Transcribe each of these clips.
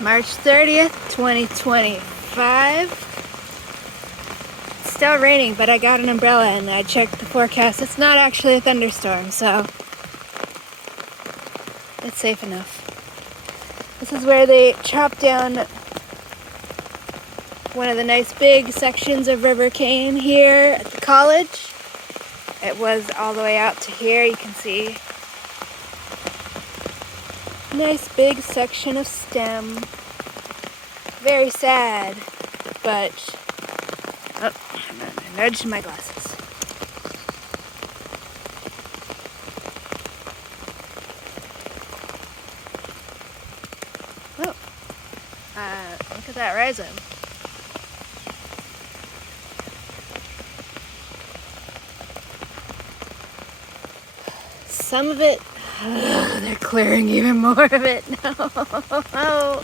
March 30th, 2025. It's still raining, but I got an umbrella and I checked the forecast. It's not actually a thunderstorm, so it's safe enough. This is where they chopped down one of the nice big sections of River Cane here at the college. It was all the way out to here, you can see. Nice big section of stem. Very sad, but oh, I'm gonna nudge my glasses. Oh, look at that rhizome. Some of it, they're clearing even more of it. No.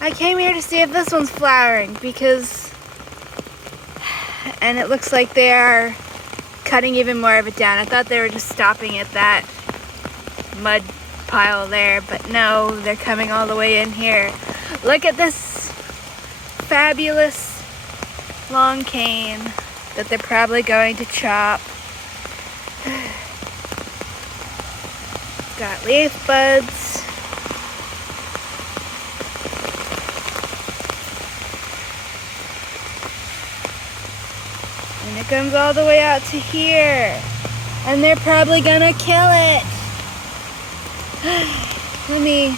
I came here to see if this one's flowering and it looks like they are cutting even more of it down. I thought they were just stopping at that mud pile there, but no, they're coming all the way in here. Look at this fabulous long cane that they're probably going to chop. Got leaf buds. And it comes all the way out to here. And they're probably gonna kill it. Let me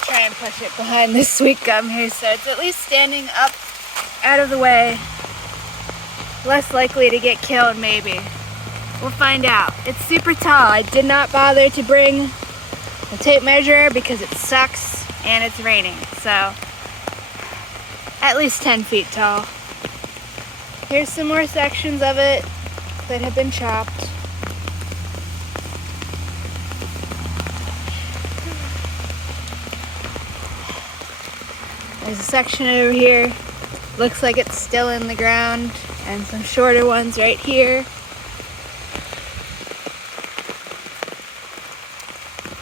try and push it behind this sweet gum here so it's at least standing up out of the way. Less likely to get killed, maybe. We'll find out. It's super tall. I did not bother to bring a tape measure because it sucks and it's raining. So, at least 10 feet tall. Here's some more sections of it that have been chopped. There's a section over here. Looks like it's still in the ground. And some shorter ones right here.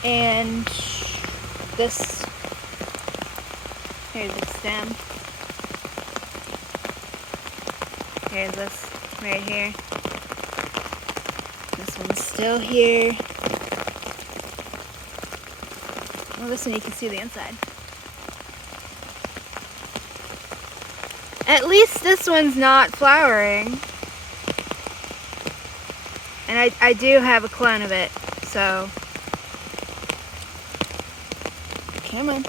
And this, here's the stem. Here's this right here. This one's still here. Well, this one you can see the inside. At least this one's not flowering. And I do have a clone of it, so. Come on.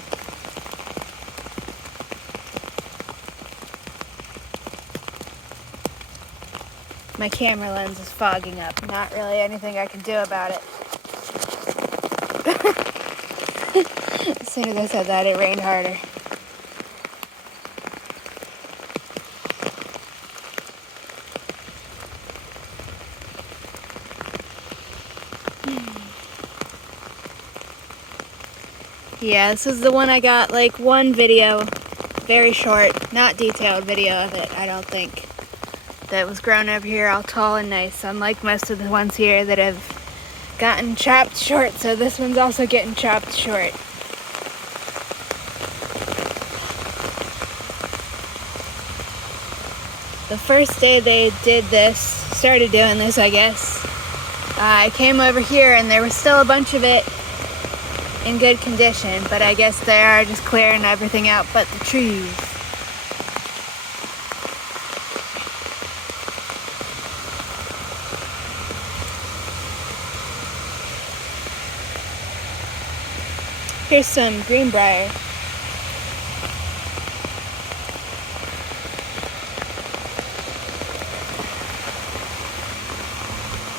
My camera lens is fogging up. Not really anything I can do about it. As soon as I said that, it rained harder. Yeah, this is the one I got like one video, very short, not detailed video of it, I don't think. That was grown over here all tall and nice, unlike most of the ones here that have gotten chopped short, so this one's also getting chopped short. The first day they did this, started doing this I guess, I came over here and there was still a bunch of it in good condition, but I guess they are just clearing everything out but the trees. Here's some greenbrier.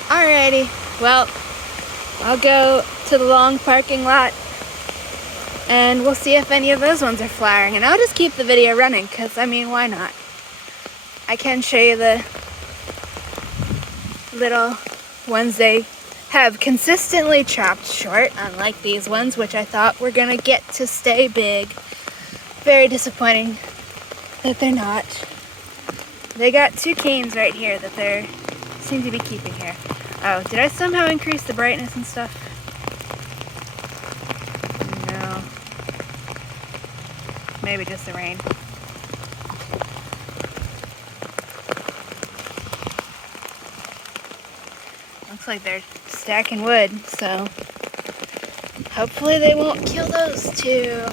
Alrighty, well, I'll go to the long parking lot and we'll see if any of those ones are flowering. And I'll just keep the video running because, I mean, why not? I can show you the little ones they have consistently chopped short, unlike these ones, which I thought were gonna get to stay big. Very disappointing that they're not. They got two canes right here that they seem to be keeping here. Oh, did I somehow increase the brightness and stuff? No. Maybe just the rain. Looks like they're stacking wood, so hopefully they won't kill those two.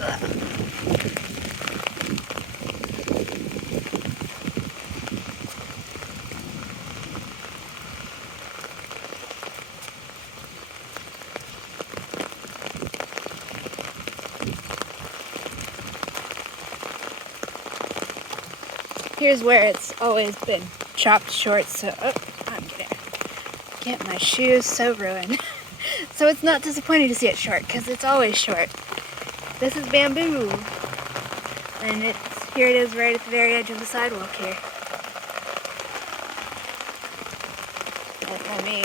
Ugh. Here's where it's always been chopped short, so I'm gonna get my shoes so ruined. So it's not disappointing to see it short, because it's always short. This is bamboo, and here it is right at the very edge of the sidewalk here. Right by me.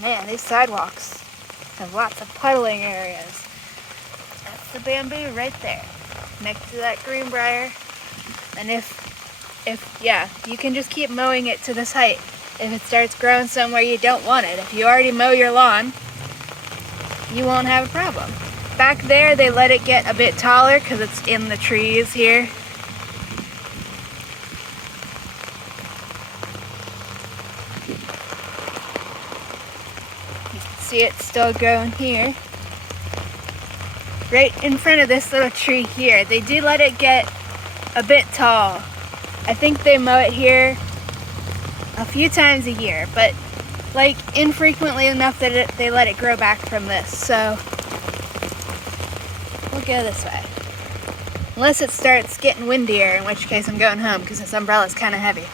Man, these sidewalks have lots of puddling areas. That's the bamboo right there, next to that greenbrier. And yeah, you can just keep mowing it to this height. If it starts growing somewhere you don't want it, if you already mow your lawn, you won't have a problem. Back there, they let it get a bit taller because it's in the trees here. See it still growing here. Right in front of this little tree here. They do let it get a bit tall. I think they mow it here a few times a year, but like infrequently enough that they let it grow back from this. So we'll go this way. Unless it starts getting windier, in which case I'm going home because this umbrella's kind of heavy.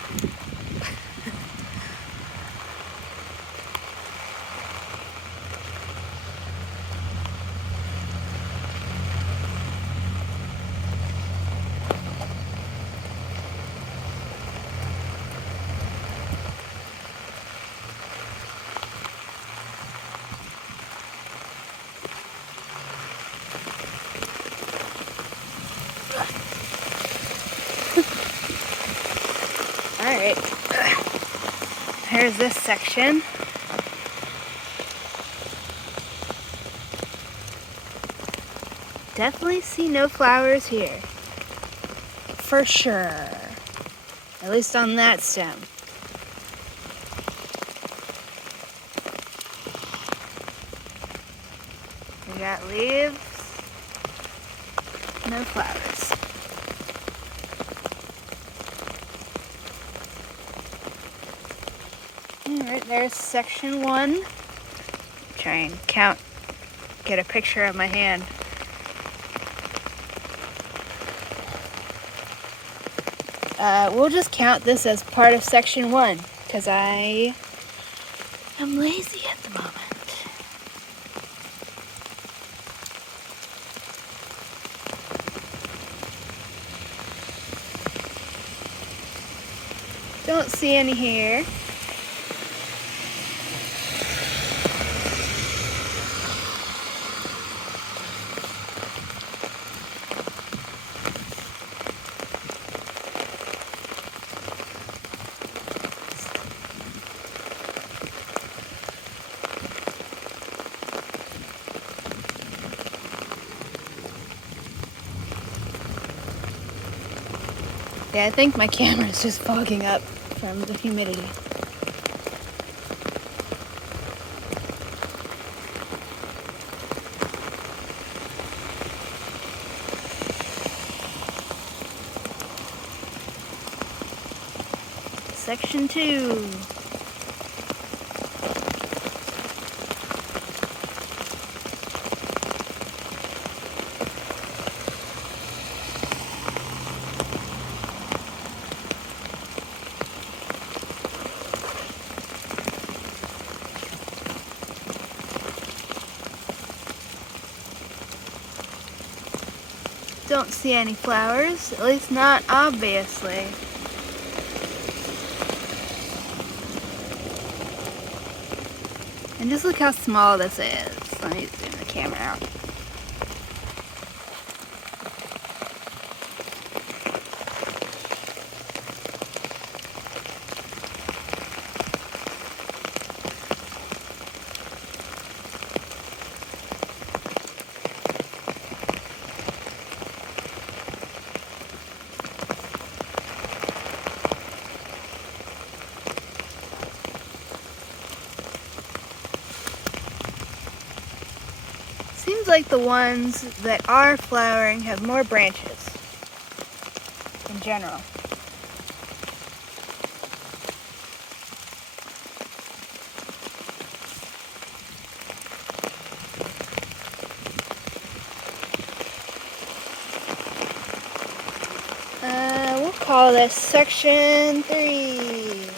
Alright, here's this section. Definitely see no flowers here. For sure. At least on that stem. We got leaves, no flowers. Alright, there's section 1. Try and get a picture of my hand. We'll just count this as part of section 1, because I am lazy at the moment. Don't see any here. Yeah, I think my camera's just fogging up from the humidity. Section 2. Don't see any flowers, at least not obviously. And just look how small this is. Let me zoom the camera out. like the ones that are flowering have more branches in general. We'll call this section 3.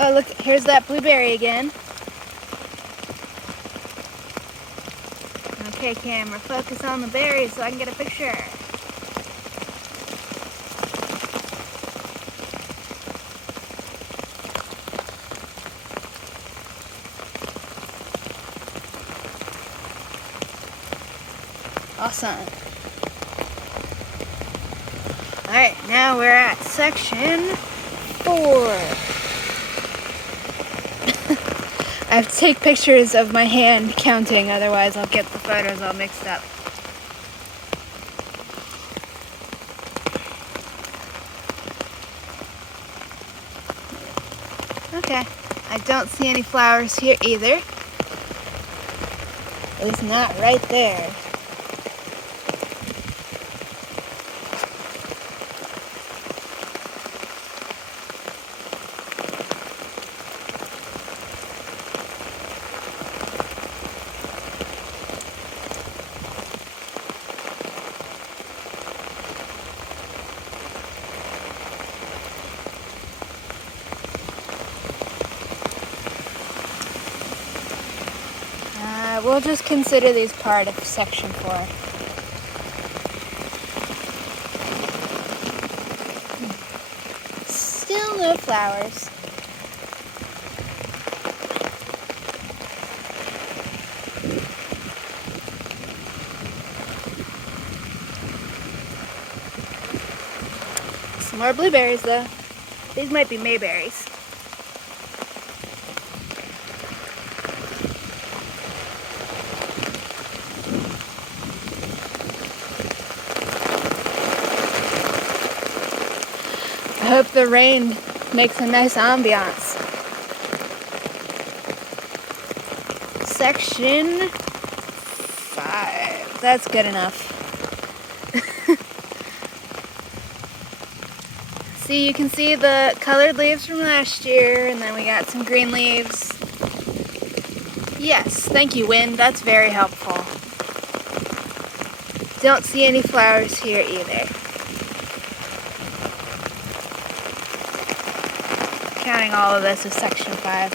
Oh, look, here's that blueberry again. Okay, camera, focus on the berries so I can get a picture. Awesome. Alright, now we're at section 4. I have to take pictures of my hand counting, otherwise I'll get the photos all mixed up. Okay, I don't see any flowers here either. At least not right there. We'll just consider these part of section 4. Still no flowers. Some more blueberries though. These might be mayberries. I hope the rain makes a nice ambiance. Section 5. That's good enough. See, you can see the colored leaves from last year, and then we got some green leaves. Yes, thank you, wind. That's very helpful. Don't see any flowers here either. Counting all of this as section 5.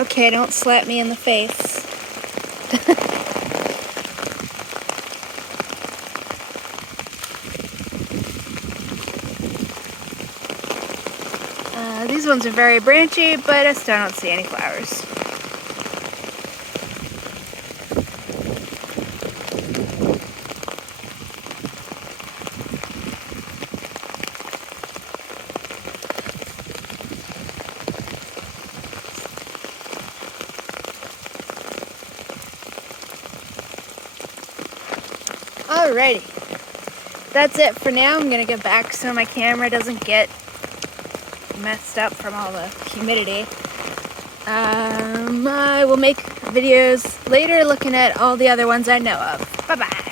Okay, don't slap me in the face. These ones are very branchy, but I still don't see any flowers. Alrighty, that's it for now. I'm gonna get back so my camera doesn't get messed up from all the humidity. I will make videos later looking at all the other ones I know of. Bye-bye.